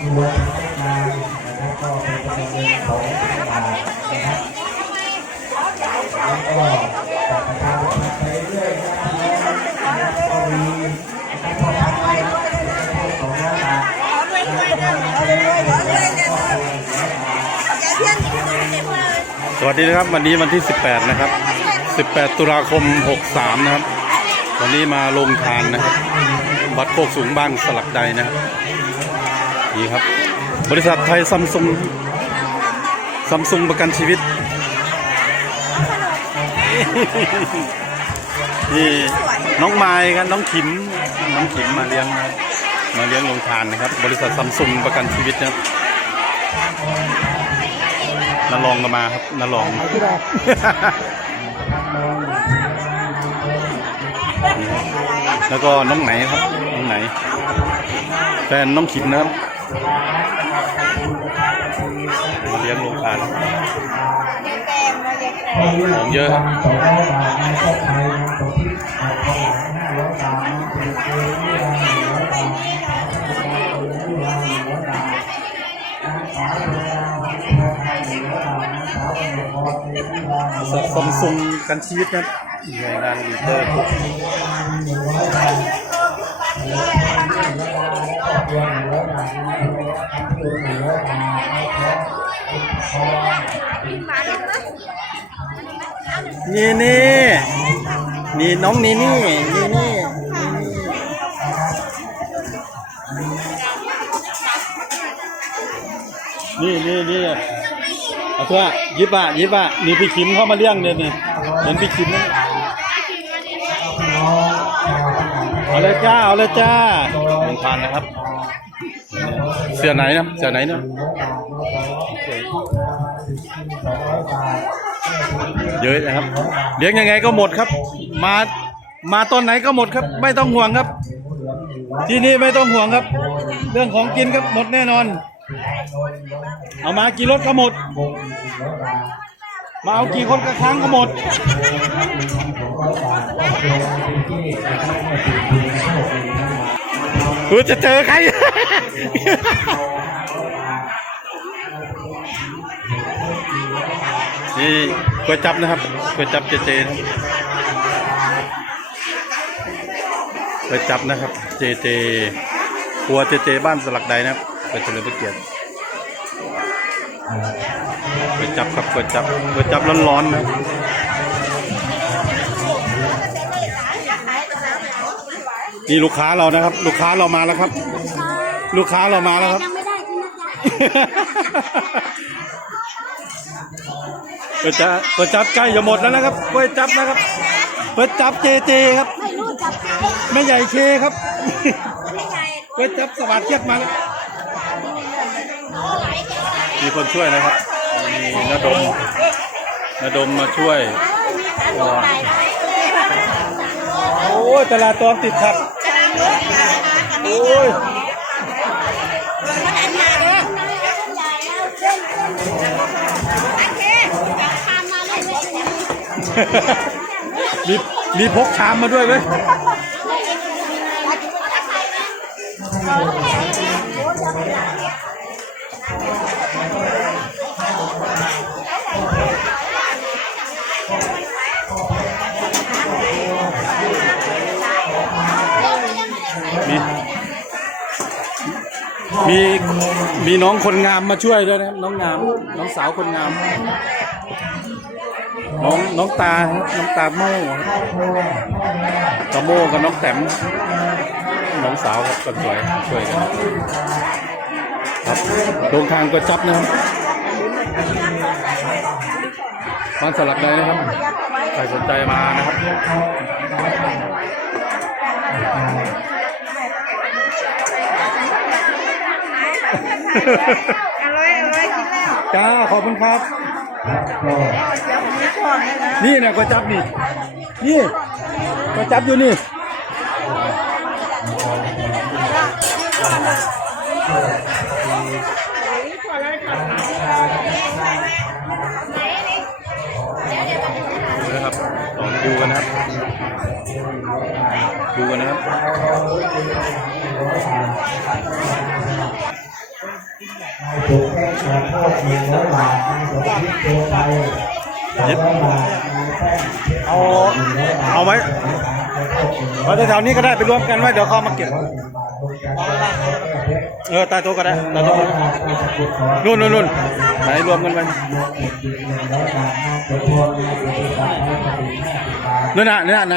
รวมทั้งเล็กนางนะครับก็เป็นจำนวนเงินสองพันบาทนะครับแล้วก็จัดประชาสัมพันธ์ไปเรื่อยนะครับก็มีนะครับพอพันธุ์นะครับสองร้อยบาครับพ่อพันธุ์ก็เป็นร้อยบาทสวัสดีนะครับวันนี้วันที่ 18 นะครับ 18 ตุลาคม 63 นะครับ วันนี้มาลงทานนะครับวัดโคกสูงบ้านสลักใดนะครับ นี่ครับ บริษัทไทยซัมซุงซัมซุงประกันชีวิต นี่น้องไม้ครับน้องขิม น้องขิมมาเลี้ยงมาเลี้ยงลงทานนะครับ บริษัทซัมซุงประกันชีวิตนะครับนลองก็มาครับนลองแล้วก็น้องไหนครับ น้องไหนแฟนน้องขิมนะครับ มาเลี้ยงลงทานของเยอะครับสองร้อยบาทนายก็ไทยนายตัวที่อ่าทองหลางห้าร้อยบาทนายเจเจนี่ละหนึ่งร้อยบาทสาวธรรมดานี่ละหนึ่งร้อยบาทนางสาวธรรมดาพันธุ์ทองไทยหนึ่งร้อยบาทนางสาวธรรมดาเจนี่ละหนึ่งร้อยซับาทมซุงกันชีวิตนะครับหน่วยงานลีดเดอร์ทุกหนึ่งร้ นี่นี่นี่น้องนี่นี่นี่นี่นี่นี่นี่เอาเถอะยิบอะยิบอะนี่พี่ขิมเข้ามาเลี้ยงเนี่ยนี่เห็นพี่ขิมเอาเลยจ้าเอาเลยจ้าลงทานนะครับ เสือไหนนะเสือไหนนะเยอะนะครับเลี้ยงยังไงก็หมดครับ มามาตอนไหนก็หมดครับ ไม่ต้องห่วงครับ ที่นี่ไม่ต้องห่วงครับ เรื่องของกินครับหมดแน่นอน เอามากี่รถก็หมด มาเอากี่คนกระครั้งก็หมดเออจะเจอใคร นี่ก๋วยจับนะครับก๋วยจับเจเจนะครับก๋วยจับนะครับ เจเจครัวเจเจบ้านสลักใดนะครับก๋วยเจริญพระเกียรติก๋วยจับครับก๋วยจับก๋วยจับร้อนๆนะนี่ลูกค้าเรานะครับ ลูกค้าเรามาแล้วครับ ลูกค้าเรามาแล้วครับ ยังไม่ได้กินนะจ๊ะก๋วยจับก๋วยจับใกล้จะหมดแล้วนะครับก๋วยจับนะครับก๋วยจับเจเจครับ ไม่รู้จับใครแม่ใหญ่เคครับไม่ไงก๋วยจับสวัสดเทียบมาแล้วมีคนช่วยนะครับ มีนาดมนาดมมาช่วยก็โอ้ยตลาดตอมติดขัดโอ้ย มีมีพกชามมาด้วยไหมมีมีมีน้องคนงามมาช่วยด้วยนะครับน้องงาม น้องสาวคนงาม น้องน้องตาครับน้องตาโม่ครับตาโม่กับน้องแต้มน้องสาวครับคนสวยช่วยกันครับลงทางก็จับนะครับบ้านสลักใดนะครับใครสนใจมานะครับอร่อยอร่อยกินแล้วจ้าขอบคุณครับ นี่เนี่ยก็จับนี่นี่ก็จับอยู่นี่ดูนะครับลองดูกันนะครับ ดูกันนะครับนายถูกแจ้งขอโทษหนึ่งร้อยบาทนายสมคิดโตไปสองร้อ ยบเอาเอาไว้ไว้แถวๆนี้ก็ได้ไปรวมกันไว้เดี๋ยวเขามาเก็บเออตายต๊ะก็ได้ตายต๊ะก็ได้นู่นนู่นนู่นไหนรวมกันไปนู่นน่ะนี่นน่ะไหน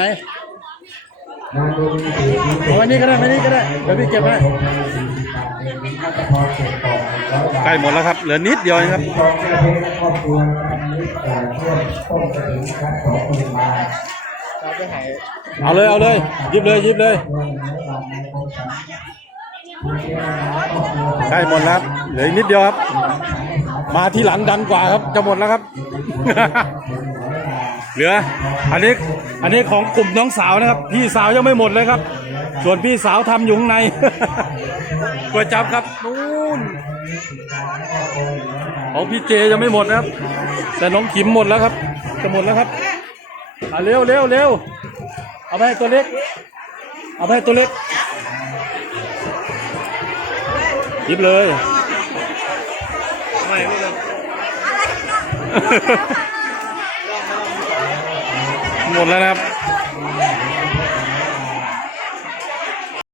ว้นี่ก็ได้ไว้นี่ก็ได้เดี๋ยวพี่เก็บไว้ใกล้หมดแล้วครับ เหลือนิดเดียวครับ เองครับเอาเลยเอาเลยหยิบเลยหยิบเลยใกล้หมดแล้วครับเหลืออีกนิดเดียวครับ มาที่หลังดังกว่าครับจะหมดแล้วครับ เหลือ อันนี้อันนี้ของกลุ่มน้องสาวนะครับ พี่สาวยังไม่หมดเลยครับ ส่วนพี่สาวทำอยู่ข้างในก๋วยจับครับนู่น ของพี่เจยังไม่หมดนะครับ แต่น้องขิมหมดแล้วครับจะหมดแล้วครับอะเร็วเร็วเร็วเอาไปให้ตัวเล็ก เอาไปให้ตัวเล็กหยิบเลยไม่ไม่เลยหมดแล้วนะครับ